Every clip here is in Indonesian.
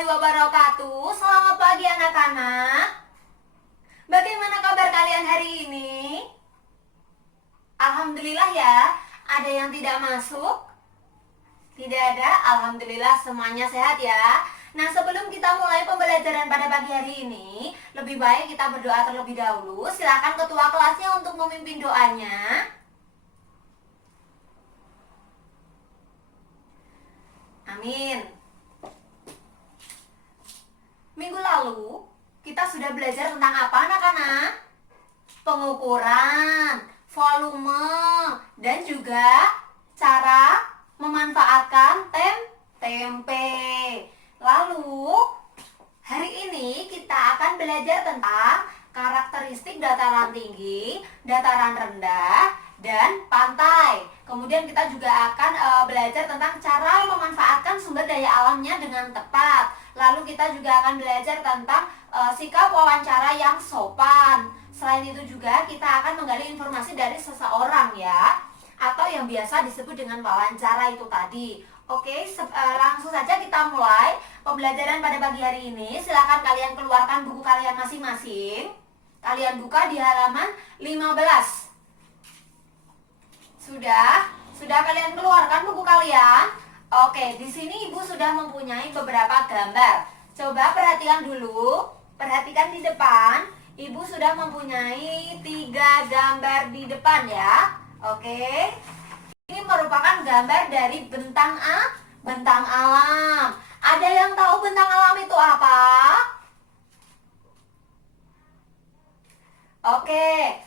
warahmatullahi wabarakatuh. Selamat pagi anak-anak. Bagaimana kabar kalian hari ini? Alhamdulillah ya. Ada yang tidak masuk? Tidak ada? Alhamdulillah semuanya sehat ya. Nah, sebelum kita mulai pembelajaran pada pagi hari ini, lebih baik kita berdoa terlebih dahulu. Silakan ketua kelasnya untuk memimpin doanya. Amin. Minggu lalu kita sudah belajar tentang apa anak-anak? Pengukuran, volume, dan juga cara memanfaatkan tempe. Lalu hari ini kita akan belajar tentang karakteristik dataran tinggi, dataran rendah, dan pantai. Kemudian kita juga akan belajar tentang cara memanfaatkan sumber daya alamnya dengan tepat. Lalu kita juga akan belajar tentang sikap wawancara yang sopan. Selain itu juga kita akan menggali informasi dari seseorang ya, atau yang biasa disebut dengan wawancara itu tadi. Oke, langsung saja kita mulai pembelajaran pada pagi hari ini. Silakan kalian keluarkan buku kalian masing-masing. Kalian buka di halaman 15. Sudah kalian keluarkan buku kalian? Oke, di sini Ibu sudah mempunyai beberapa gambar. Coba perhatikan dulu. Perhatikan di depan. Ibu sudah mempunyai 3 gambar di depan ya. Oke. Ini merupakan gambar dari bentang alam. Ada yang tahu bentang alam itu apa? Oke.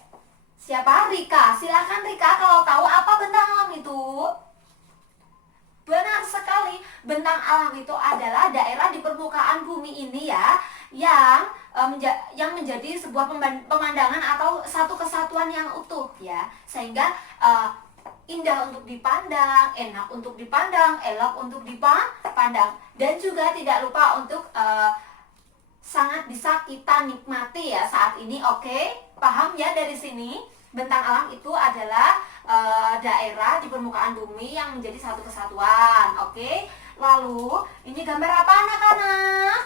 Siapa? Rika. Silakan Rika kalau tahu apa bentang alam itu. Benar sekali, bentang alam itu adalah daerah di permukaan bumi ini ya, yang menjadi sebuah pemandangan atau satu kesatuan yang utuh ya, sehingga indah untuk dipandang, enak untuk dipandang, elok untuk dipandang, dan juga tidak lupa untuk sangat bisa kita nikmati ya saat ini. Oke, paham ya dari sini? Bentang alam itu adalah daerah di permukaan bumi yang menjadi satu kesatuan. Oke, lalu ini gambar apa anak-anak?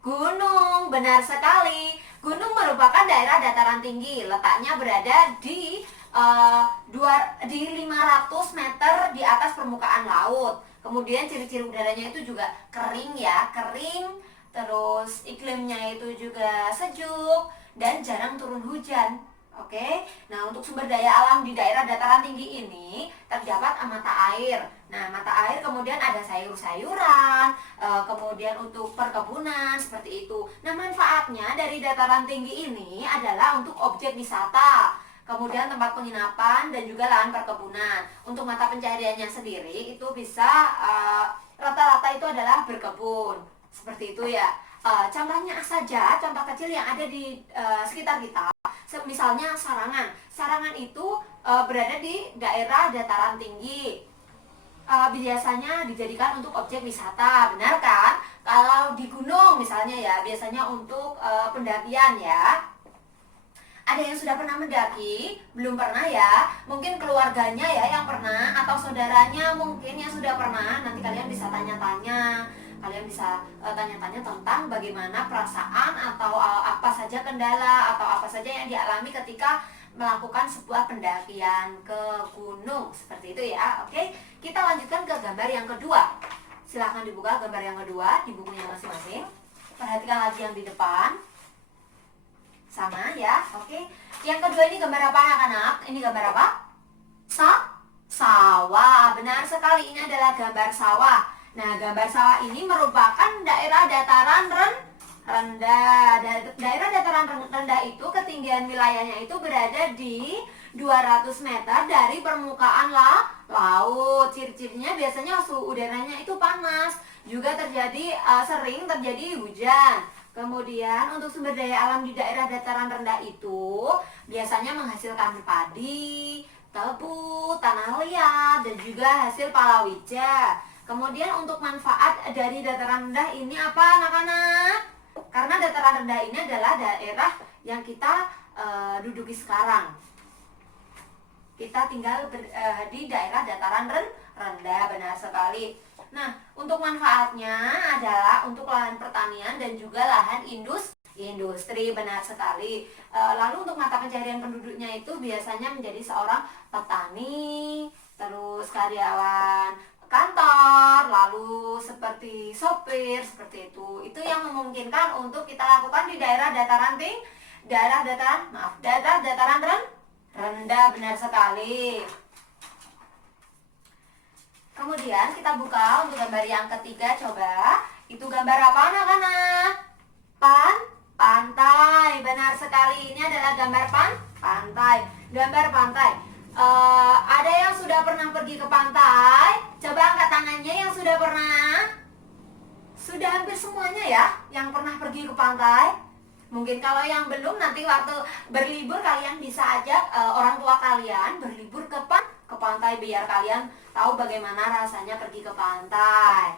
Gunung, benar sekali. Gunung merupakan daerah dataran tinggi. Letaknya berada di 500 meter di atas permukaan laut. Kemudian ciri-ciri udaranya itu juga kering ya, kering. Terus iklimnya itu juga sejuk dan jarang turun hujan. Oke, nah untuk sumber daya alam di daerah dataran tinggi ini terdapat mata air. Nah, mata air kemudian ada sayur-sayuran, kemudian untuk perkebunan seperti itu. Nah, manfaatnya dari dataran tinggi ini adalah untuk objek wisata, kemudian tempat penginapan dan juga lahan perkebunan. Untuk mata pencahariannya sendiri itu bisa rata-rata itu adalah berkebun. Seperti itu ya. Contohnya saja, contoh kecil yang ada di sekitar kita. Misalnya Sarangan. Sarangan itu berada di daerah dataran tinggi. Biasanya dijadikan untuk objek wisata, benar kan? Kalau di gunung misalnya ya, biasanya untuk pendakian ya. Ada yang sudah pernah mendaki? Belum pernah ya? Mungkin keluarganya ya yang pernah, atau saudaranya mungkin yang sudah pernah. Nanti kalian bisa tanya-tanya. Kalian bisa tanya-tanya tentang bagaimana perasaan atau apa saja kendala atau apa saja yang dialami ketika melakukan sebuah pendakian ke gunung. Seperti itu ya. Oke, kita lanjutkan ke gambar yang kedua. Silahkan dibuka gambar yang kedua di bukunya masing-masing. Perhatikan lagi yang di depan. Sama ya. Oke, yang kedua ini gambar apa anak-anak? Ini gambar apa? Sawah. Benar sekali, ini adalah gambar sawah. Nah, gambar sawah ini merupakan daerah dataran rendah. Daerah dataran rendah itu ketinggian wilayahnya itu berada di 200 meter dari permukaan laut. Ciri-cirinya biasanya suhu udaranya itu panas. Juga sering terjadi hujan. Kemudian untuk sumber daya alam di daerah dataran rendah itu biasanya menghasilkan padi, tebu, tanah liat, dan juga hasil palawija. Kemudian untuk manfaat dari dataran rendah ini apa anak-anak? Karena dataran rendah ini adalah daerah yang kita duduki sekarang. Kita tinggal di daerah dataran rendah, benar sekali. Nah, untuk manfaatnya adalah untuk lahan pertanian dan juga lahan industri, benar sekali. Lalu untuk mata pencaharian penduduknya itu biasanya menjadi seorang petani, terus karyawan kantor, lalu seperti sopir, seperti itu. Itu yang memungkinkan untuk kita lakukan di daerah dataran rendah, benar sekali. Kemudian kita buka untuk gambar yang ketiga, coba. Itu gambar apa anak-anak? Pantai, benar sekali. Ini adalah gambar pantai. Gambar pantai. Ada yang sudah pernah pergi ke pantai? Coba angkat tangannya yang sudah pernah. Sudah hampir semuanya ya yang pernah pergi ke pantai. Mungkin kalau yang belum, nanti waktu berlibur kalian bisa ajak orang tua kalian berlibur ke pantai biar kalian tahu bagaimana rasanya pergi ke pantai.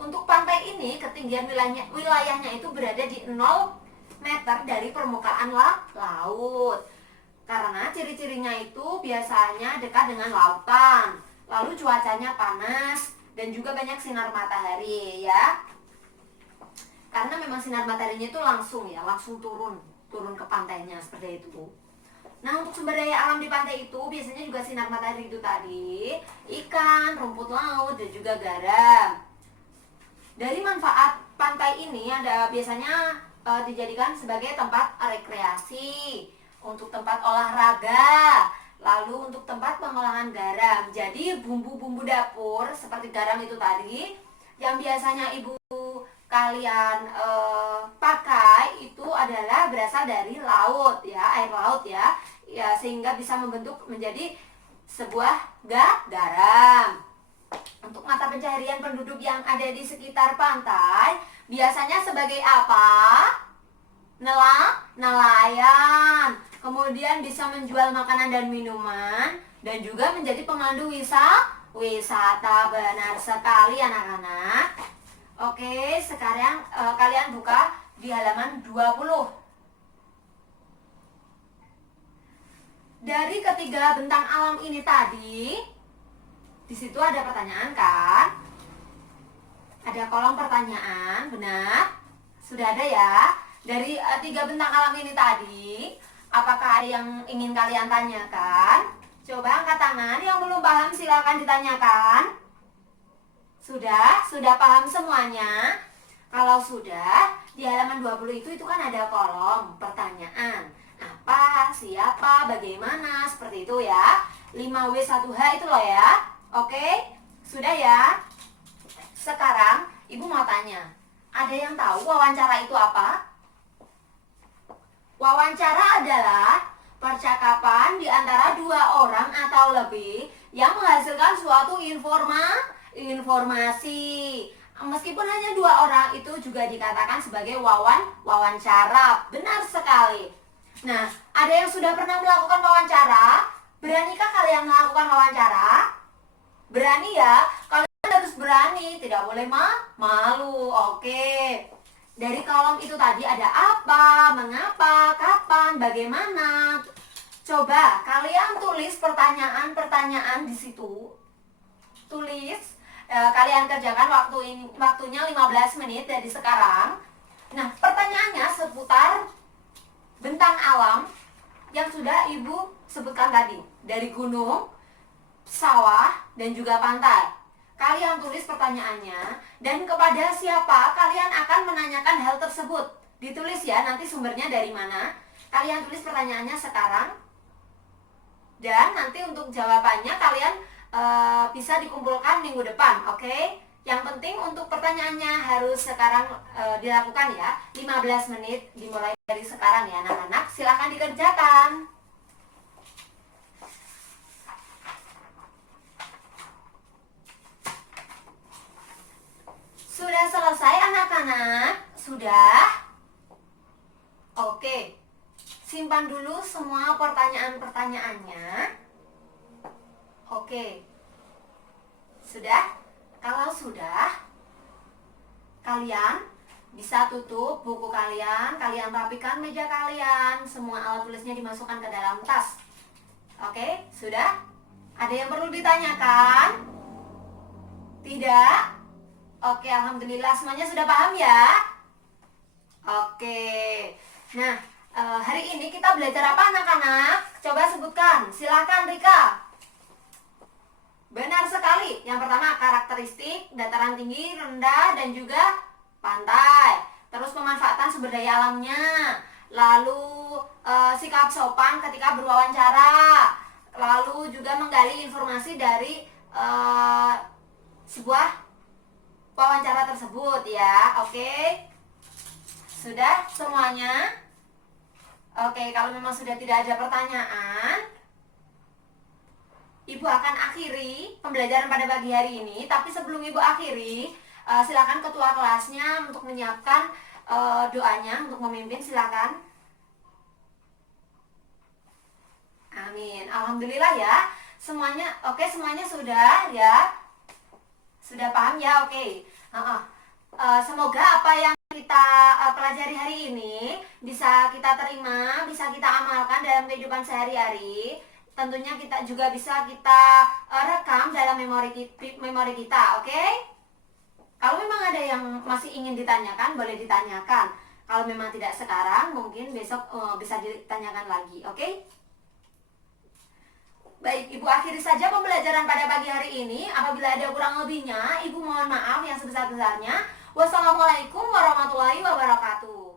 Untuk pantai ini ketinggian wilayahnya itu berada di 0 meter dari permukaan laut. Karena ciri-cirinya itu biasanya dekat dengan lautan. Lalu cuacanya panas dan juga banyak sinar matahari ya. Karena memang sinar mataharinya itu langsung turun ke pantainya seperti itu. Nah, untuk sumber daya alam di pantai itu biasanya juga sinar matahari itu tadi, ikan, rumput laut, dan juga garam. Dari manfaat pantai ini ada biasanya dijadikan sebagai tempat rekreasi, untuk tempat olahraga, lalu untuk tempat pengolahan garam. Jadi bumbu-bumbu dapur seperti garam itu tadi yang biasanya ibu kalian pakai itu adalah berasal dari laut ya, air laut ya, sehingga bisa membentuk menjadi sebuah garam. Untuk mata pencaharian penduduk yang ada di sekitar pantai biasanya sebagai apa? Nelayan. Kemudian bisa menjual makanan dan minuman dan juga menjadi pemandu wisata. Benar sekali anak-anak. Oke, sekarang kalian buka di halaman 20. Dari ketiga bentang alam ini tadi, di situ ada pertanyaan kan? Ada kolom pertanyaan, benar? Sudah ada ya? Dari 3 bentang alam ini tadi, apakah ada yang ingin kalian tanyakan? Coba angkat tangan, yang belum paham silakan ditanyakan. Sudah paham semuanya? Kalau sudah, di halaman 20 itu kan ada kolom pertanyaan. Apa, siapa, bagaimana, seperti itu ya. 5W1H itu loh ya. Oke, sudah ya. Sekarang ibu mau tanya, ada yang tahu wawancara itu apa? Wawancara adalah percakapan di antara 2 orang atau lebih yang menghasilkan suatu informasi. Meskipun hanya 2 orang, itu juga dikatakan sebagai wawancara. Benar sekali. Nah, ada yang sudah pernah melakukan wawancara? Beranikah kalian melakukan wawancara? Berani ya? Kalian harus berani, tidak boleh malu. Oke. Dari kolom itu tadi ada apa, mengapa, kapan, bagaimana. Coba kalian tulis pertanyaan-pertanyaan di situ. Tulis, kalian kerjakan waktunya 15 menit dari sekarang. Nah, pertanyaannya seputar bentang alam yang sudah ibu sebutkan tadi. Dari gunung, sawah, dan juga pantai. Kalian tulis pertanyaannya dan kepada siapa kalian akan menanyakan hal tersebut. Ditulis ya, nanti sumbernya dari mana. Kalian tulis pertanyaannya sekarang. Dan nanti untuk jawabannya kalian bisa dikumpulkan minggu depan, oke? Yang penting untuk pertanyaannya harus sekarang dilakukan ya. 15 menit dimulai dari sekarang ya anak-anak. Silahkan dikerjakan. Sudah selesai anak-anak? Sudah? Oke. Simpan dulu semua pertanyaan-pertanyaannya. Oke. Sudah? Kalau sudah, kalian bisa tutup buku kalian rapikan meja kalian, semua alat tulisnya dimasukkan ke dalam tas. Oke, sudah? Ada yang perlu ditanyakan? Tidak? Oke, alhamdulillah semuanya sudah paham ya? Oke. Nah, hari ini kita belajar apa anak-anak? Coba sebutkan. Silakan Rika. Benar sekali. Yang pertama karakteristik dataran tinggi, rendah, dan juga pantai. Terus pemanfaatan sumber daya alamnya. Lalu sikap sopan ketika berwawancara. Lalu juga menggali informasi dari sebuah wawancara tersebut ya. Oke. Sudah semuanya? Oke, kalau memang sudah tidak ada pertanyaan, Ibu akan akhiri pembelajaran pada pagi hari ini. Tapi sebelum Ibu akhiri, silakan ketua kelasnya untuk menyiapkan doanya untuk memimpin, silakan. Amin. Alhamdulillah ya. Semuanya oke, semuanya sudah ya. Sudah paham ya? Oke. Semoga apa yang kita pelajari hari ini bisa kita terima, bisa kita amalkan dalam kehidupan sehari-hari. Tentunya kita juga bisa kita rekam dalam memori kita, oke? Kalau memang ada yang masih ingin ditanyakan, boleh ditanyakan. Kalau memang tidak sekarang, mungkin besok bisa ditanyakan lagi, oke? Baik, Ibu akhiri saja pembelajaran pada pagi hari ini. Apabila ada kurang lebihnya, Ibu mohon maaf yang sebesar-besarnya. Wassalamualaikum warahmatullahi wabarakatuh.